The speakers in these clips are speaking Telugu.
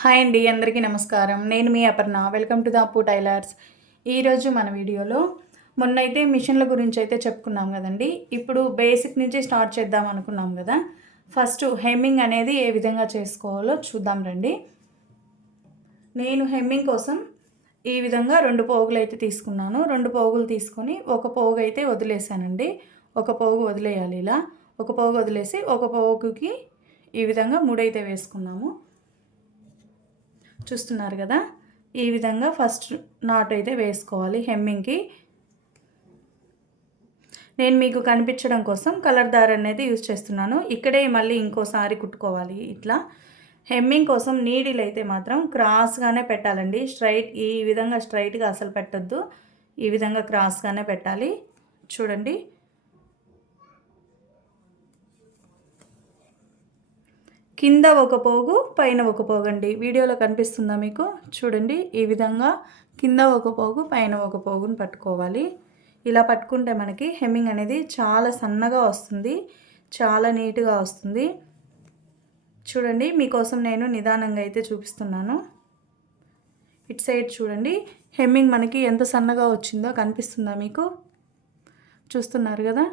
హాయ్ అండి అందరికీ నమస్కారం. నేను మీ Aparna. Welcome to the Appu tailors ఈరోజు మన వీడియోలో మొన్నైతే మిషన్ల గురించి అయితే చెప్పుకున్నాం కదండి. ఇప్పుడు బేసిక్ నుంచి స్టార్ట్ చేద్దాం అనుకున్నాం కదా. ఫస్ట్ హెమ్మింగ్ అనేది ఏ విధంగా చేసుకోవాలో చూద్దాం రండి. నేను హెమ్మింగ్ కోసం ఈ విధంగా రెండు పోగులు అయితే తీసుకున్నాను. రెండు పోగులు తీసుకొని ఒక పోగు అయితే వదిలేసానండి. ఒక పోగు వదిలేయాలి ఇలా. ఒక పోగు వదిలేసి ఒక పోగుకి ఈ విధంగా మూడైతే వేసుకున్నాము. చూస్తున్నారు కదా? ఈ విధంగా ఫస్ట్ నాట్ అయితే వేసుకోవాలి హెమ్మింగ్కి నేను మీకు కనిపించడం కోసం కలర్ దార్ అనేది యూజ్ చేస్తున్నాను. ఇక్కడే మళ్ళీ ఇంకోసారి కుట్టుకోవాలి ఇట్లా. హెమ్మింగ్ కోసం నీడిల్ అయితే మాత్రం క్రాస్గానే పెట్టాలండి. స్ట్రైట్ ఈ విధంగా స్ట్రైట్గా అసలు పెట్టద్దు. ఈ విధంగా క్రాస్గానే పెట్టాలి. చూడండి. కింద ఒక పోగు పైన ఒక పోగు అండి వీడియోలో కనిపిస్తుందా మీకు? చూడండి ఈ విధంగా కింద ఒక పోగు పైన ఒక పోగుని పట్టుకోవాలి. ఇలా పట్టుకుంటే మనకి హెమ్మింగ్ అనేది చాలా సన్నగా వస్తుంది చాలా నీట్గా వస్తుంది. చూడండి మీకోసం నేను నిదానంగా అయితే చూపిస్తున్నాను. ఇటు సైడ్ చూడండి హెమ్మింగ్ మనకి ఎంత సన్నగా వచ్చిందో కనిపిస్తుందా మీకు? చూస్తున్నారు కదా?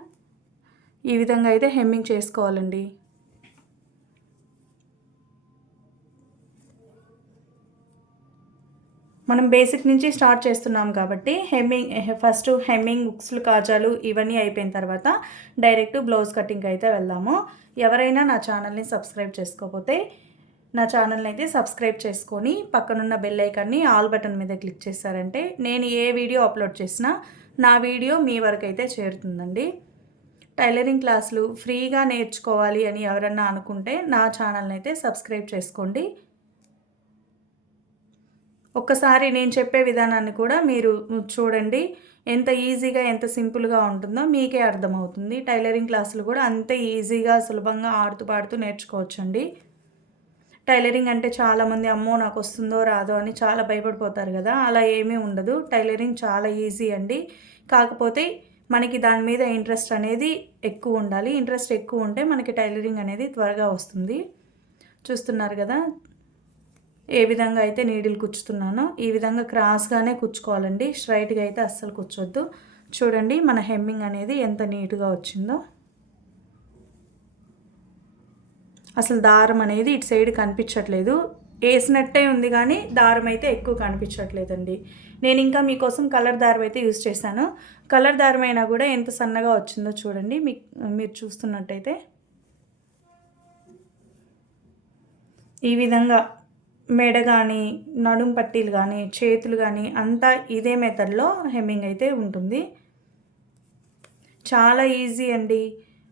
ఈ విధంగా అయితే హెమ్మింగ్ చేసుకోవాలండి. మనం బేసిక్ నుంచి స్టార్ట్ చేస్తున్నాం కాబట్టి హెమ్మింగ్ ఫస్ట్ హెమ్మింగ్ బుక్స్లు కాజాలు ఇవన్నీ అయిపోయిన తర్వాత డైరెక్ట్ బ్లౌజ్ కటింగ్ అయితే వెళ్దాము. ఎవరైనా నా ఛానల్ని సబ్స్క్రైబ్ చేసుకోకపోతే నా ఛానల్ని అయితే సబ్స్క్రైబ్ చేసుకొని పక్కనున్న బెల్ ఐకాన్ని ఆల్ బటన్ మీద క్లిక్ చేశారంటే నేను ఏ వీడియో అప్లోడ్ చేసినా నా వీడియో మీ వరకు అయితే చేరుతుందండి. టైలరింగ్ క్లాసులు ఫ్రీగా నేర్చుకోవాలి అని ఎవరన్నా అనుకుంటే నా ఛానల్ని అయితే సబ్స్క్రైబ్ చేసుకోండి. ఒక్కసారి నేను చెప్పే విధానాన్ని కూడా మీరు చూడండి. ఎంత ఈజీగా ఎంత సింపుల్గా ఉంటుందో మీకే అర్థమవుతుంది. టైలరింగ్ క్లాసులు కూడా అంతే ఈజీగా సులభంగా ఆడుతూ పాడుతూ నేర్చుకోవచ్చండి. టైలరింగ్ అంటే చాలామంది అమ్మో నాకు వస్తుందో రాదో అని చాలా భయపడిపోతారు కదా. అలా ఏమీ ఉండదు. టైలరింగ్ చాలా ఈజీ అండి. కాకపోతే మనకి దాని మీద ఇంట్రెస్ట్ అనేది ఎక్కువ ఉండాలి. ఇంట్రెస్ట్ ఎక్కువ ఉంటే మనకి టైలరింగ్ అనేది త్వరగా వస్తుంది. చూస్తున్నారు కదా? ఏ విధంగా అయితే నీడిల్ కుచ్చుతున్నానో ఈ విధంగా క్రాస్గానే కుచ్చుకోవాలండి. స్ట్రైట్గా అయితే అస్సలు కూర్చోద్దు చూడండి మన హెమ్మింగ్ అనేది ఎంత నీట్గా వచ్చిందో. అసలు దారం అనేది ఇటు సైడ్ కనిపించట్లేదు. వేసినట్టే ఉంది కానీ దారం అయితే ఎక్కువ కనిపించట్లేదండి. నేను ఇంకా మీకోసం కలర్ దారం అయితే యూజ్ చేశాను. కలర్ దారం అయినా కూడా ఎంత సన్నగా వచ్చిందో చూడండి. మీ మీరు చూస్తున్నట్టయితే. ఈ విధంగా మెడ కానీ నడుం పట్టీలు కానీ చేతులు కానీ అంతా ఇదే మెథడ్లో హెమ్మింగ్ అయితే ఉంటుంది. చాలా ఈజీ అండి.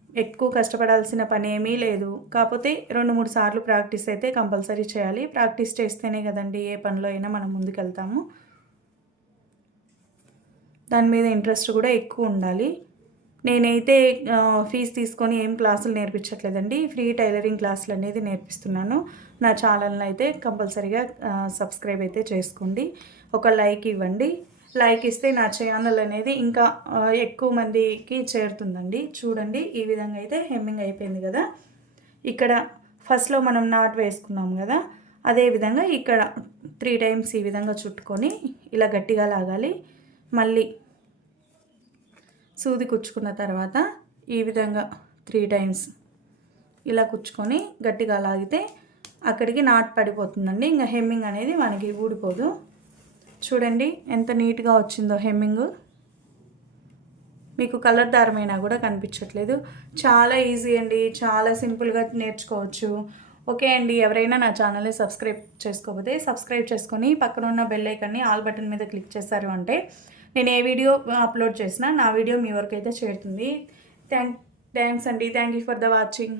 ఎక్కువ కష్టపడాల్సిన పని ఏమీ లేదు. కాకపోతే రెండు మూడు సార్లు ప్రాక్టీస్ అయితే కంపల్సరీ చేయాలి. ప్రాక్టీస్ చేస్తేనే కదండి ఏ పనిలో అయినా మనం ముందుకెళ్తాము. దాని మీద ఇంట్రెస్ట్ కూడా ఎక్కువ ఉండాలి. నేనైతే ఫీజు తీసుకొని ఏం క్లాసులు నేర్పించట్లేదండి. ఫ్రీ టైలరింగ్ క్లాసులు అనేది నేర్పిస్తున్నాను. నా ఛానల్ని అయితే కంపల్సరీగా సబ్స్క్రైబ్ అయితే చేసుకోండి. ఒక లైక్ ఇవ్వండి. లైక్ ఇస్తే నా ఛానల్ అనేది ఇంకా ఎక్కువ మందికి చేరుతుందండి. చూడండి ఈ విధంగా అయితే హెమ్మింగ్ అయిపోయింది కదా. ఇక్కడ ఫస్ట్లో మనం నాట్ వేసుకున్నాం కదా. అదేవిధంగా ఇక్కడ త్రీ టైమ్స్ ఈ విధంగా చుట్టుకొని ఇలా గట్టిగా లాగాలి. మళ్ళీ సూది కుచ్చుకున్న తర్వాత ఈ విధంగా త్రీ టైమ్స్ ఇలా కుచ్చుకొని గట్టిగా లాగితే అక్కడికి నాట్ పడిపోతుందండి. ఇంకా హెమ్మింగ్ అనేది మనకి ఊడిపోదు. చూడండి ఎంత నీట్గా వచ్చిందో హెమ్మింగ్. మీకు కలర్ దారమైనా కూడా కనిపించట్లేదు. చాలా ఈజీ అండి. చాలా సింపుల్గా నేర్చుకోవచ్చు. ఓకే అండి. ఎవరైనా నా ఛానల్ని సబ్స్క్రైబ్ చేసుకోకపోతే సబ్స్క్రైబ్ చేసుకొని పక్కన ఉన్న బెల్ ఐకన్ని ఆల్ బటన్ మీద క్లిక్ చేశారు అంటే నేను ఏ వీడియో అప్లోడ్ చేసినా నా వీడియో మీ వరకు అయితే చేరుతుంది. థ్యాంక్ థ్యాంక్స్ అండి. Thank you for the watching